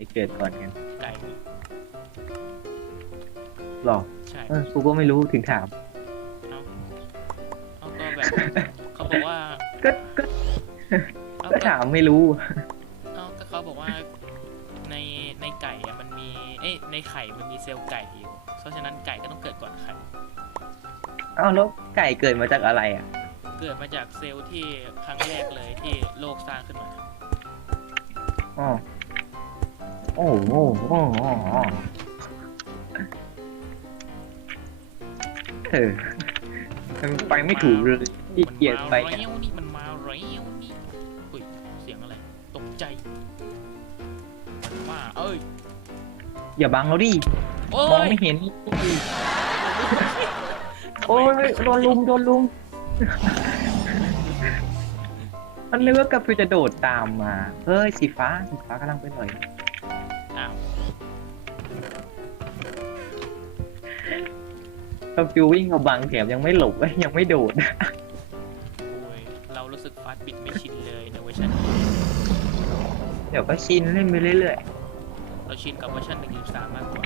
ไปเกิดก่อนกันไก่หรอใช่เออกูก็ไม่รู้ถึงถาม เอาเอาก็แบบเขาบอกว่าก็ก็เอาก็ก็ถามไม่รู้ เอาก็เขาบอกว่าในในไก่อะมันมีเอ้ยในไข่มันมีเซลล์ไก่อยู่เพราะฉะนั้นไก่ก็ต้องเกิดก่อนไข่เอ้าแล้วไก่เกิดมาจากอะไรอะ เกิดมาจากเซลล์ที่ครั้งแรกเลยที่โลกสร้างขึ้นมา อ๋อ โอ้โหโอ้โหเออมันไปไม่ถูกเลยที่เกียจไปมันมาเร็วนี่มันมาเร็วนี่อุ้ยเสียงอะไร ตกใจมันมาเอ้ย อย่าบังเราดิมองไม่เห็น โอ้ยโดนลุมโดนลุมมันนึกว่ากาฟิวจะโดดตามมา เฮ้ยสีฟ้าสีฟ้ากำลังไปหน่อย กาฟิววิ่งมาบังแถมยังไม่หลบยังไม่โดดโอ้ยเรารู้สึกฟาสต์บิดไม่ชินเลยในเวอร์ชันนี้เดี๋ยวก็ชินเล่นไปเรื่อยเราชินกับเวอร์ชัน1.3มากกว่า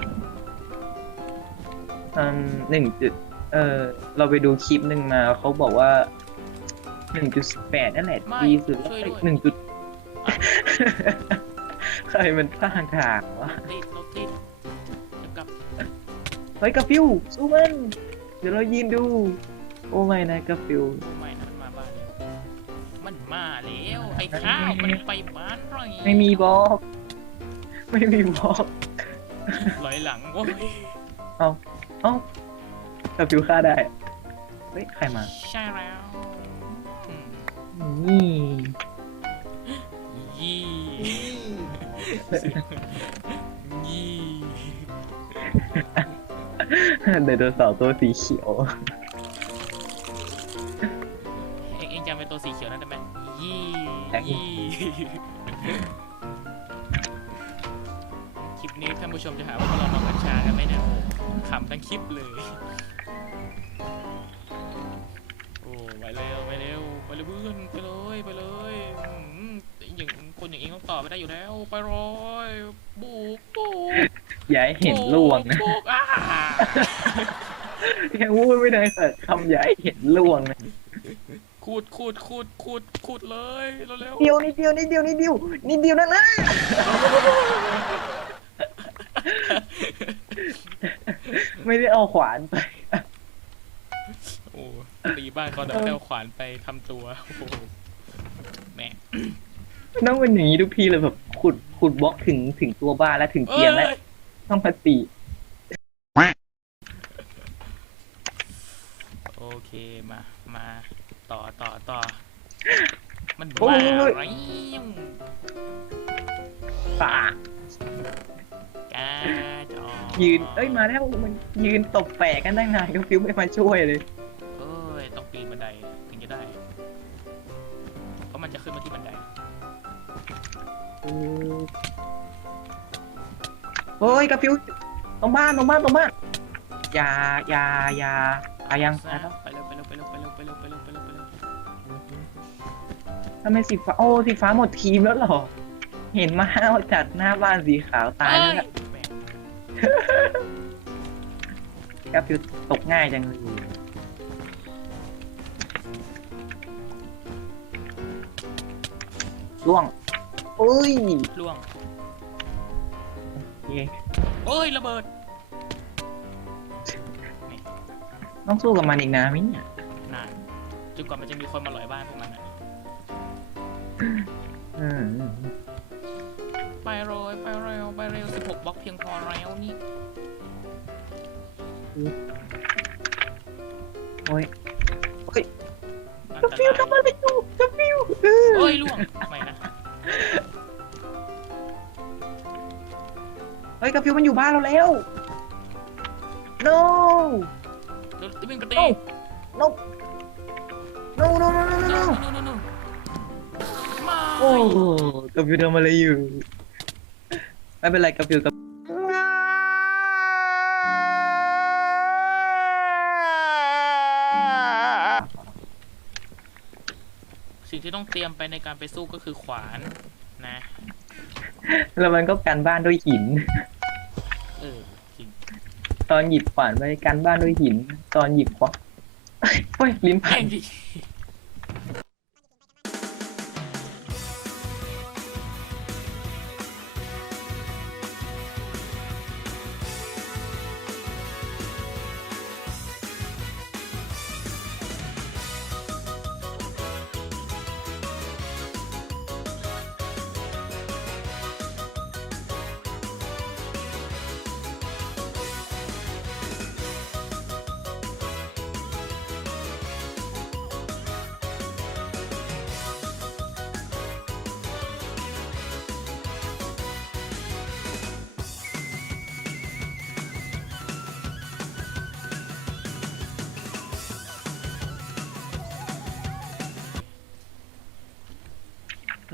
ๆอืมหนึ่งจุดเออเราไปดูคลิปหนึ่งมาเขาบอกว่าหนึ่งจุดแปดนั่นแหละไม่ดีสุดแล้วช่วยด้วยหนึ่งจุดใครมันสร้างทางวะติดเราติดจะกลับเฮ้ยกาฟิวสู้มัน เดี๋ยวเรายืนดู โอ้ไม่นะกาฟิวโอ้ไม่นะมันมาบ้านแล้วมันมาแล้วไอ้ข้าวมันไปบ้านไรไม่มีบล็อก ไม่มีบล็อกลอยหลังโอ้ยเอ้ากาฟิวฆ่าได้เฮ้ยใครมาใช่แล้วอืมนี่ยี่ยี่ ไดโนเสาร์ตัวสีเขียว เอ็งเอ็งจำเป็นตัวสีเขียวนั่นได้ไหมยี่ได้ยี่คลิปนี้ท่านผู้ชมจะหาว่าพวกเราเมากัญชากันไหมเนี่ยโอ้ขำทั้งคลิปเลย โอ้ไปเร็วไปเร็วไปเลยเพื่อนไปเลยไปเลยอืมอย่างคนอย่างเองต้องต่อไปได้อยู่แล้ว ไปรอยบุกบุก อย่าให้เห็นล่วงนะ บุกอ่า ยังพูดไม่ได้สักคำอย่าให้เห็นล่วงนะคูดคูดคูดคูดคูดเลยเร็วๆเดียวนิดเดียวนิดเดียวนิดเดียวนิดเดียวนั่นนะไม่ได้เอาขวานไป โอ้ตีบ้านเขาแต่ไม่ได้เอาขวานไปทำตัวโอ้โหแหม่ต้องเป็นอย่างนี้ทุกทีเลยแบบขุดขุดบล็อกถึงถึงตัวบ้านแล้วถึงเอ้เตียงแล้วยต้องพัดตี ป่า กาจอยืน เอ้ย มาแล้วมันยืนตบแปะกันตั้งนานก็ฟิวไม่มาช่วยเลย เอ้ย ต้องปีนบันไดถึงจะได้ เพราะมันจะขึ้นมาที่บันได เฮ้ยกระฟิวตรงบ้านตรงบ้านตรงบ้านอย่าอย่าอย่าอายังซะไปเร็วไปเร็วไปเร็วไปเร็วไปเร็วไปเร็วไปเร็วไปเร็วทำไมสีฟ้าโอ้สีฟ้าหมดทีมแล้วเหรอ เห็นมาห้าวจัดหน้าบ้านสีขาวตายเอ้แล้วยแหม่กระฟิวตกง่ายจังเลยล่วงเอ้ยล่วงโอเคเอ้ยระเบิด ต้องสู้กับมันอีกนะมิ้นเนี่ยนานจนกว่ามันจะมีคนมาหลอยบ้านพวกมันอะอืม ไปโรยไปเร็วไปเร็ว16บล็อกเพียงพอแล้วนี่โอ้ยอันกระตฟิวรายทำอะไรอยู่กระฟิวเออเอ้ยล่วงไม่นะเฮ้ยกระฟิวมันอยู่บ้านเราแล้ว no เดี๋ยวจะวิ่งไปตีโอ้ no no โอ้กระฟิวทำอะไรอยู่ ไม่เป็นไรกระฟิวกับสิ่งที่ต้องเตรียมไปในการไปสู้ก็คือขวานนะ แล้วมันก็การบ้านด้วยหิน เออจริงตอนหยิบขวานไปการบ้านด้วยหิน ตอนหยิบขวานเฮ้ยลิ้นแม่พัน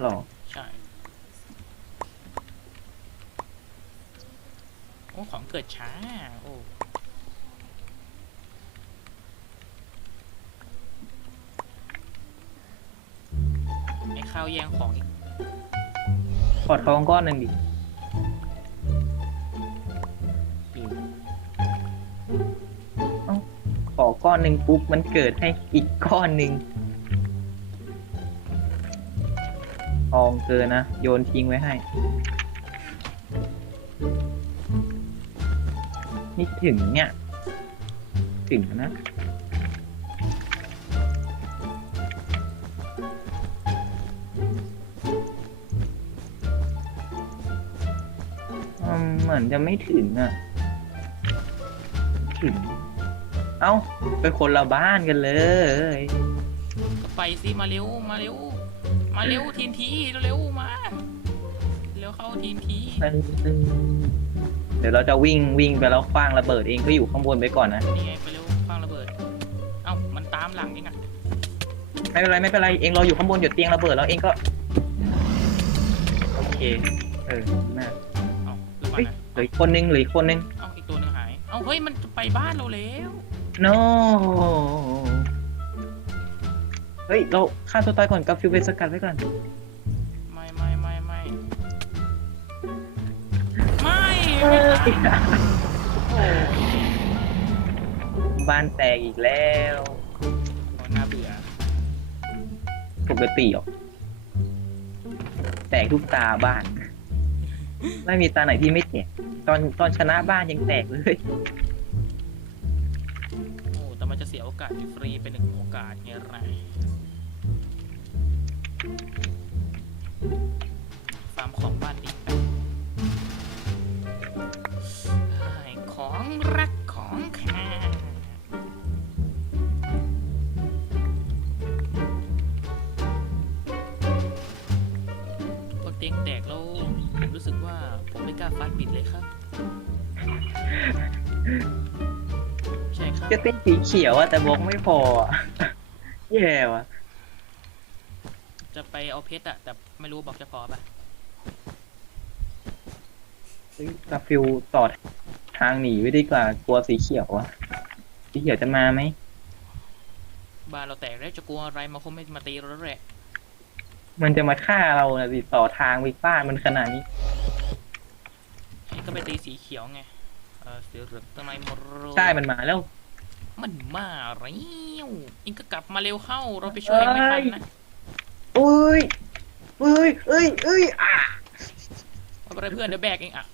หรอ ใช่โอ้ของเกิดช้า โอ้ไอ้ข้าวแย่งของอีกขอทองก้อนหนึ่งดิเอ้าขอก้อนหนึ่งปุ๊บ มันเกิดให้อีกก้อนหนึ่ง ทองเกินนะ โยนทิ้งไว้ให้ นี่ถึงเนี่ย ถึงนะเหมือนจะไม่ถึงอะ ถึง เอ้า เป็นคนละบ้านกันเลย ไปสิ มาเร็ว มาเร็ว มาเร็วทีนทีเร็วๆมาเร็วเข้าทีนทีเดี๋ยวเราจะวิ่งวิ่งไปแล้วคว้างระเบิดเองก็อยู่ข้างบนไปก่อนนะนี่ไงไปเร็วฟังระเบิด เอ้ามันตามหลังเองอะไม่เป็นไรไม่เป็นไรเองรออยู่ข้างบนเดี๋ยวเตียงระเบิดแล้วเองก็โอเคเออดีมากเอ้าหรือเปล่าเฮ้ยนะเหลืออีกคนนึงเหลืออีกคนนึง เอ้าอีกตัวหนึงหาย เอ้าเฮ้ยมันจะไปบ้านเราแล้ว no เฮ้ย เราฆ่าตัวตายก่อนกับฟิวไปสกัดไว้ก่อน ไม่ไม่ไม่ไม่ไม่ไม่ตายโอ้ยบ้านแตกอีกแล้วน่าเบื่อปกติหรอกแตกทุกตาบ้าน ไม่มีตาไหนที่ไม่แตกตอนตอนชนะบ้านยังแตกเลยโอ้แต่มันจะเสียโอกาสฟรีไปหนึ่งโอกาสไงไร งแตกแล้วผมรู้สึกว่าผมไม่กล้าฟาดบิดเลยครับ ใช่ครับจะติดสีเขียวอะแต่บล็อกไม่พออะแย่ว่ะจะไปเอาเพชรอะแต่ไม่รู้บอกจะพอปะเฮ้ยกาฟิลต่อทางหนีไว้ดีกว่ากลัวสีเขียวอะสีเขียวจะมาไหมบ้านเราแตกแล้วจะกลัวอะไรมาคงไม่มาตีเราแล้วแหละ มันจะมาฆ่าเรานะสิต่อทางไปบ้านมันขนาดนี้ไอ้ก็ไปตีสีเขียวไง เออสีเหลืองต้นไม้มรใช่มันมาแล้ว มันมาแล้วอิงก็กลับมาเร็วเข้า เราไปช่วยเองไม่ทันนะอุ้ยเอ้ยเอ้ยเอ้ยอะเอาไปเลยเพื่อนเดี๋ยวแบกเองอะ